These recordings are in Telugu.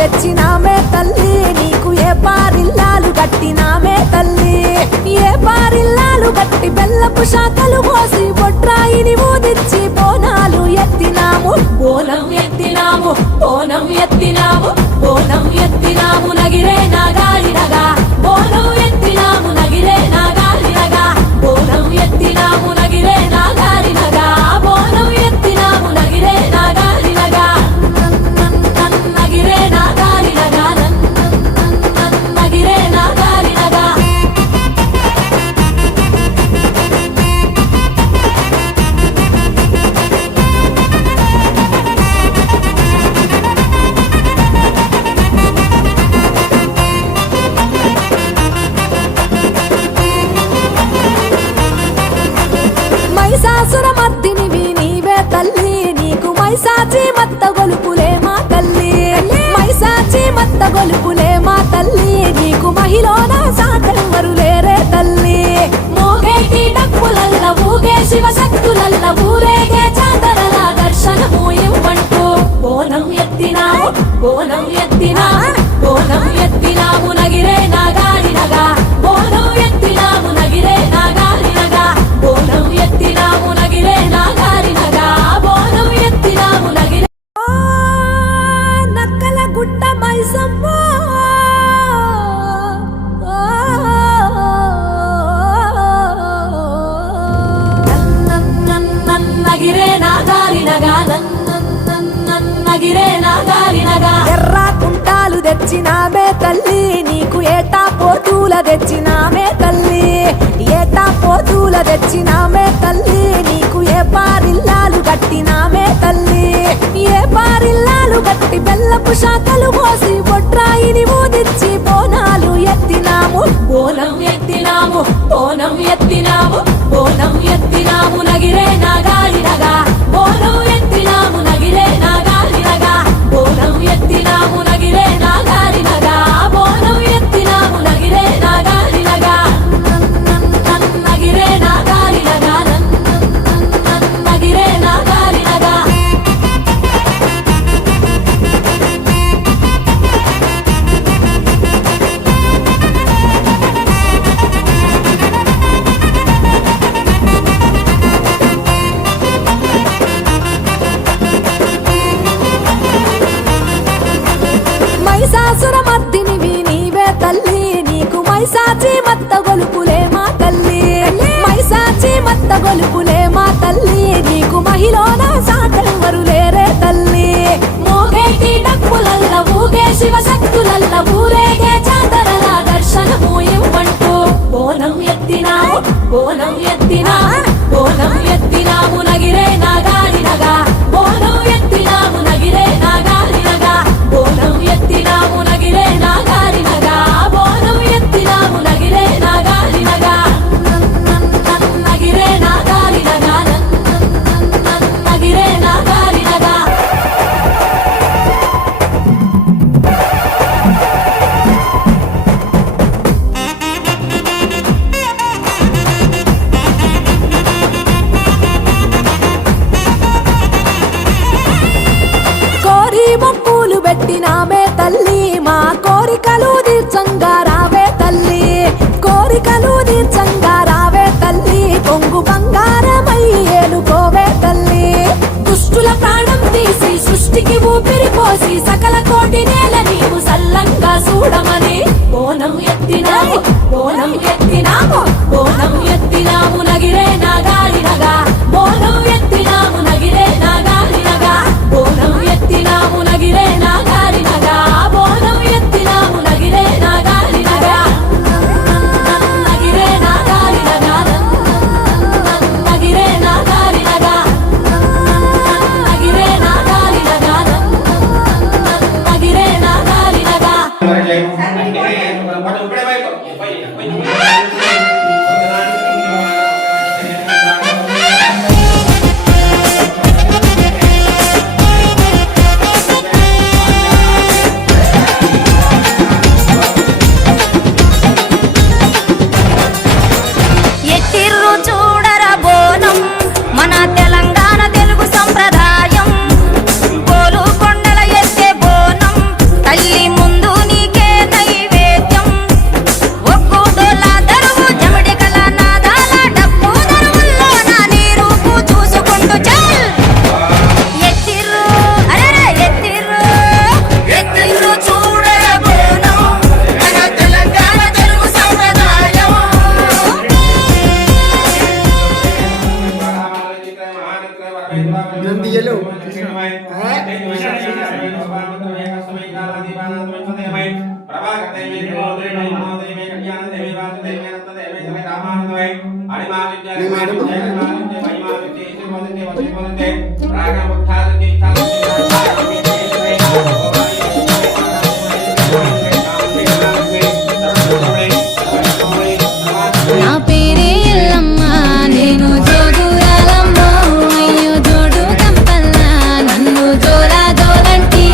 తెచ్చినామే తల్లి నీకు ఏ పారిల్లాలు కట్టినామే తల్లి ఏ పారిల్లాలు కట్టి బెల్లపు శాఖలు పోసి బొట్రాయిని ఊదిచ్చి బోనాలు ఎత్తినాము బోనం ఎత్తినాము బోనం ఎత్తినాము బోనం ఎత్తినాము నగిరే నాగాలినగా బోనం ఎత్తినాము నగిరే నాగాలినగా బోనం ఎత్తినాము నగిరే నాగాలినగా బోనం ఎత్తినాము నగిరే నాగాలినగా నగిరే నాగాలినగా నగిరే నాగాలినగా మైసాసురమర్దినివి నీవే తల్లి నీకు మైసాచి మత్త గొలుపులే మా తల్లి మైసాచి మత్త గొలుపులే మా తల్లి నీకు మహిళన సాటెవ్వరు లేరే తల్లి మోగేటి డప్పులల్ల ఊగే శివశక్తులల్ల ఊరేగే చాతరల దర్శనము ఇవ్వంటూ బోనం ఎత్తినాము బోనం ఎత్తినాము బోనం ఎత్తినాము నగిరే నాగాలినగా బోనం ఎత్తినాము నగిరే నాగాలినగా బోనం ఎత్తినాము నగిరే నాగాలినగా బోనం ఎత్తినాము నగిరే నక్కల గుట్ట మైసమ్మ నగిరే నాగాలినగా నగిరే నాగాలినగా ఎర్ర కుంటాలు తెచ్చినామే తల్లి నీకు ఏటా పోతుల తెచ్చినామే తల్లి ఏటా పోతుల తెచ్చినామే తల్లి నీకు ఏ పారిల్లాలు కట్టినామే తల్లి ఏ పారిల్లాలు కట్టి బెల్లపు శాఖలు పోసి బొట్రాయిని ఊదిచ్చి బోనాలు ఎత్తినాము బోనం ఎత్తినాము బోనం ఎత్తినాము బోనం ఎత్తినాము నగిరే నాగాలినగా బోనం ఎత్తినాము నగిరే నాగాలినగా బోనం ఎత్తినాము నగిరే నాగాలినగా బోనం ఎత్తినాము నగిరే నాగాలినగా నగిరే నాగాలినగా నగిరే నాగాలినగా మైసాసురమర్దినివి నీవే తల్లి నీకు మైసాచి మత్త గొలుపులే మా తల్లి మైసాచి మత్త గొలుపులే మా తల్లి నీకు మహిళన సాటెవ్వరు లేరే తల్లి మోగేటి డప్పులల్ల ఊగే శివశక్తులల్ల ఊరేగే చాతరల దర్శనము ఇవ్వంటూ బోనం ఎత్తినాము బోనం ఎత్తినాము బోనం ఎత్తినాము నగిరే నాగాలినగా బోనం ఎత్తినాము నగిరే నాగాలినగా బోనం ఎత్తినాము నగిరే నాగాలినగా బోనం ఎత్తినాము నగిరే నాగాలినగా నగిరే నాగాలినగా నగిరే నాగాలినగా కోరి మొక్కులు పెట్టినామే తల్లి మా కోరికలు తీర్చంగా రావే తల్లి కోరికలు తీర్చంగా రావే తల్లి కొంగు బంగారమై ఏలుకోవే తల్లి దుష్టుల ప్రాణం తీసి సృష్టికి ఊపిరి పోసి సకల కోటి నేల నీవు సల్లంగా చూడమని బోనం ఎత్తినాము బోనం ఎత్తినాము బోనం ఎత్తినాము నగిరే నాగాలినగా బోనం ఎత్తినాము నగిరే నాగాలినగా బోనం ఎత్తినాము నగిరే నాగాలినగా బోనం ఎత్తినాము నగిరే నాగాలినగా నగిరే నాగాలినగా నగిరే నాగాలినగా నగిరే నాగాలినగా నగిరే నాగాలినగా తెలంగాణ తెలుగు సంప్రదాయం గోలు కొండల ఎత్తే బోనం తల్లి నా పేరే ఎల్లమ్మ నేను జోగురాలమ్మ అయ్యో జోడు కంపల్లా నన్ను జోలా జోలంటి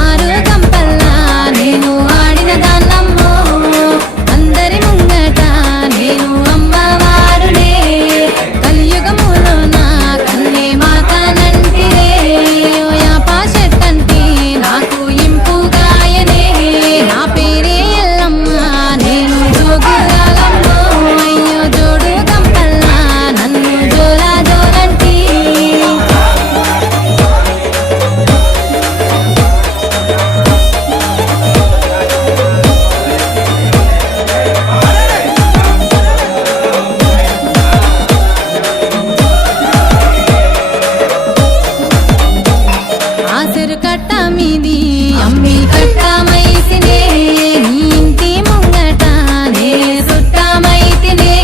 ఆరు కంపల్లా నేను ఆడిన దాన్నమ్మో అందరి ముంగట నేను అమ్మవారునే కలియుగములో నా కన్నే మాతనంటిరే యాపా చెట్టంటి నాకు ఇంపుగాయనే నా పేరే ఎల్లమ్మ నేను జోగురాలమ్మ అయ్యో జోడు కంపల్లా నన్ను జోలా జోలంటి ఆసరు కట్ట మీది అమ్మి కట్ట మైసినే నీ ఇంటి ముంగట నే సుట్టమైతినే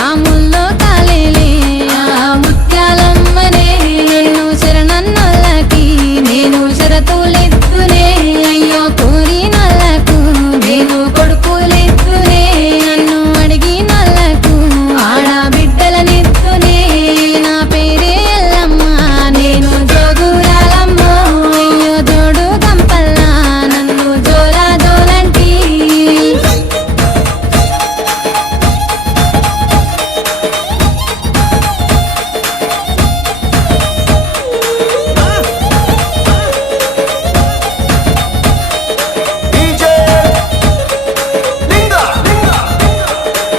ఆ ముల్లో కాలేలే ఆ ముత్యాలమ్మనే నన్ను శరణన్నోళ్ళకి నేను షరతులెత్తునే అయ్యో కోరినోళ్ళకు నేను కొడుకులెత్తునే నన్ను అడిగినోళ్ళకు ఆడబిడ్డలనెత్తునే నా పేరే ఎల్లమ్మ నేను జోగురాలమ్మ అయ్యో జోడు కంపల్లా నన్ను జోలా జోలంటి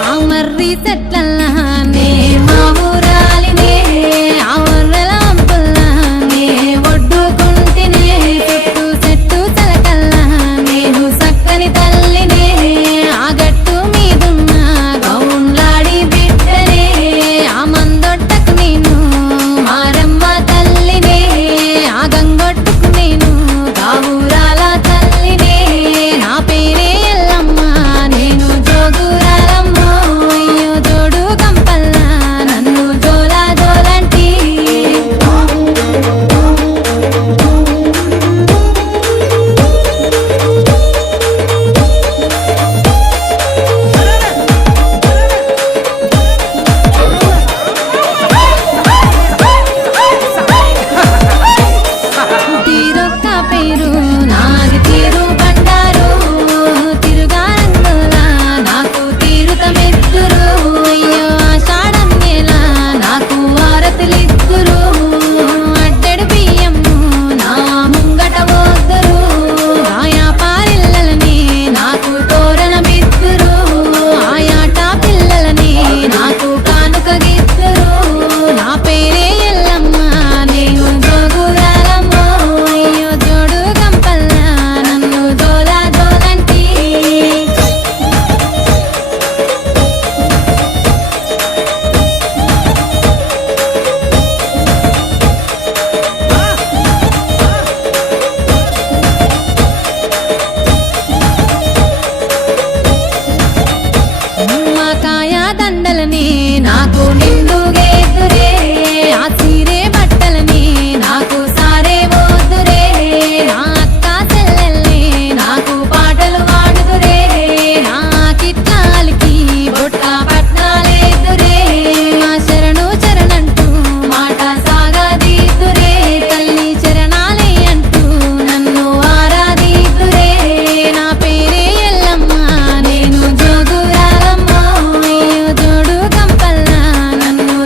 ఆ మర్రి చెట్లల్లానే మా ఊరాలినే ఆ వర్రెల వంపుల్లానే ఒడ్డుకుంటినే చుట్టూ చెట్టు చలకల్లా నేను సక్కని తల్లినే ఆ గట్టు మీదున్న గౌన్లాడి బిడ్డనే ఆ మందొట్టకు నేను మారమ్మ తల్లినే ఆ గంగొట్టుకు నేను గావురాల తల్లినే నా పేరే ఎల్లమ్మ నేను జోగురాలమ్మ అయ్యో జోడు కంపల్లా నన్ను జోలా జోలంటి తీరొక్క పేరు నాది తీరు బండారు తిరుగారంగులా నాకు తీరుతమెత్తురు అయ్యో ఆషాఢం నెల నాకు వారతులిద్దురు అడ్డడి బియ్యము నా ముంగట పోద్దరు ఆయా పారిల్లలని నాకు తోరణమిద్దురు ఆయాట పిల్లలని నాకు కానుక గిద్దురు నా పేరే ఎల్లమ్మ నేను జోగురాలమ్మ అయ్యో జోడు కంపల్లా నన్ను జోలా జోలంటి నిమ్మకాయ దండలని నాకు నిండుగేదురే ఆ చీరే బట్టలని నాకు సారే పోదురే నా అక్క చెల్లెల్ని నాకు పాటలు పాడుదురే నా కిట్లాలకి బొట్ట పట్నాలేదురే నా శరణు చరణంటూ మాట సాగదీదురే తల్లి చరణాలే అంటూ నన్ను ఆరాధీదురే నా పేరే ఎల్లమ్మ నేను జోగురాలమ్మ అయ్యో జోడు కంపల్లా నన్ను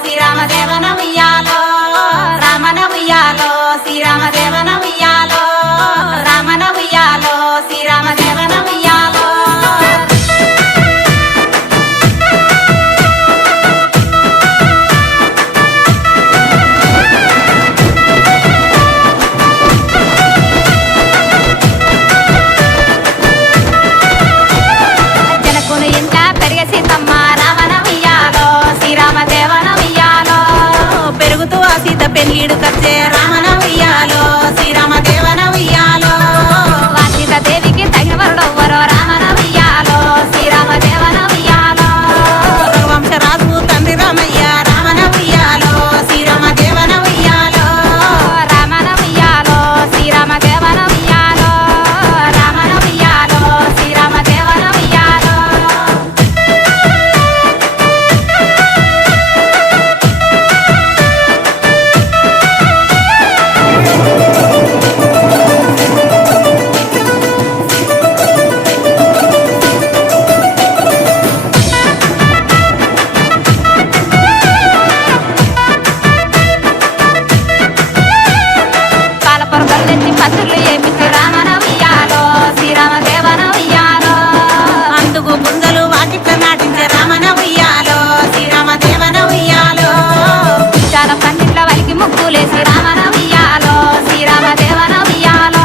శ్రీరామ దేవన ఉయ్యాలో రామన ఉయ్యాలో శ్రీరామ దేవన ఉయ్యాలో రామన ఉయ్యాలో శ్రీరామ దేవన ఉయ్యాలో జనకుని ఇంట పెరిగే సీతమ్మ రామన ఉయ్యాలో శ్రీరామ దేవన ఉయ్యాలో పెరుగుతూ ఆ సీత పెళ్ళిడు కచ్చే రామన ఉయ్యాలో శ్రీరామ దేవన ఉయ్యాలో ఆ సీత దేవికి తగిన వరుడవ్వరో రామన ఉయ్యాలో శ్రీరామ దేవన ఉయ్యాలో వంశరాజు తండ్రి రామయ్య రామన ఉయ్యాలో శ్రీరామ దేవన ఉయ్యాలో రామన ఉయ్యాలో శ్రీరామ దేవన ఉయ్యాలో రామన ఉయ్యాలో శ్రీరామ దేవన ఉయ్యాలో పాలపొరకలు తెచ్చి పత్రులు ఏమిచ్చి రామన ఉయ్యాలో శ్రీరామ దేవన ఉయ్యాలో అందుకు బుందలు వాకిట్ల నాటించే రామన ఉయ్యాలో శ్రీరామ దేవన ఉయ్యాలో చాలా పందిట్ల వలికి ముగ్గులేసి రామన ఉయ్యాలో శ్రీరామ దేవన ఉయ్యాలో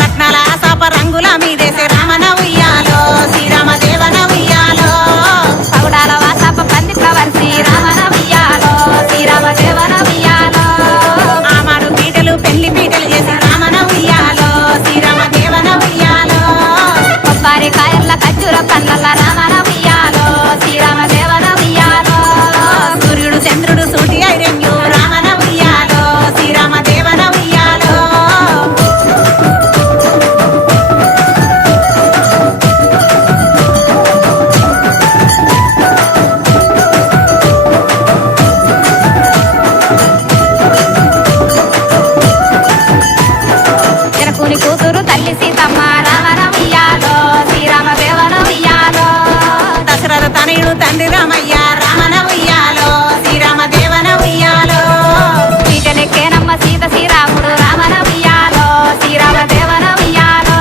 రత్నాల ఆసాప రంగుల మీదేసి రామన ఉయ్యాలో శ్రీరామ దేవన ఉయ్యాలో పగుడాల వాసాప పందిట్ల వరిసి రామన ఉయ్యాలో శ్రీరామ దేవన ఉయ్యాలో ఆమాడు పీటలు పెళ్లి పీటలు చేసి రామన ఉయ్యాలో శ్రీరామ దేవన ఉయ్యాలో కొబ్బరి కాయల్ల ఖర్జూర పండ్ల రామన ఉయ్యాలో శ్రీరామ దేవన ఉయ్యాలో సూర్యుడు చంద్రుడు సూటి ఐరెన్యు రామన ఉయ్యాలో శ్రీరామ దేవన ఉయ్యాలో జనకుని కూతురు తల్లి సీతమ్మ రామన ఉయ్యాలో శ్రీరామ దేవన ఉయ్యాలో దశరథ తనయుడు తండ్రి రామయ్య రామన ఉయ్యాలో శ్రీరామ దేవన ఉయ్యాలో సీతనెక్కేనమ్మ సీత శ్రీరాముడు రామన ఉయ్యాలో శ్రీరామ దేవన ఉయ్యాలో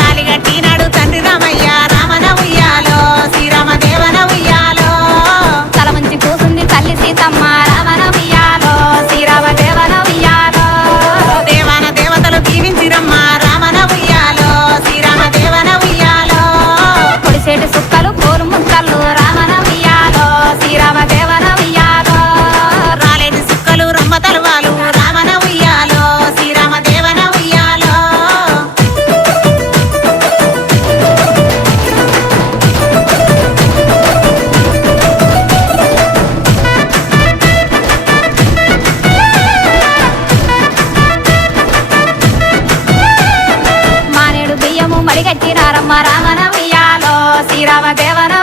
తాలిగట్టినాడు తండ్రి రామయ్య రామన ఉయ్యాలో శ్రీరామ దేవన ఉయ్యాలో తల ముంచి కూసుంది తల్లి సీతమ్మ రామన ఉయ్యాలో శ్రీరామ దేవన ఉయ్యాలో దేవాన దేవతలు దీవించిరమ్మ రామన ఉయ్యాలో శ్రీరామ దేవన ఉయ్యాలో పొడిసేటి సుక్కలు కోలు ముక్కలు రామన ఉయ్యాలో శ్రీరామ దేవన ఉయ్యాలో రాలేటి సుక్కలు రమ్మ తలవాలు రామన ఉయ్యాలో శ్రీరామ దేవన ఉయ్యాలో మానేడు బియ్యము మడిగట్టినారమ్మ రామన ఉయ్యాలో శ్రీరామ దేవన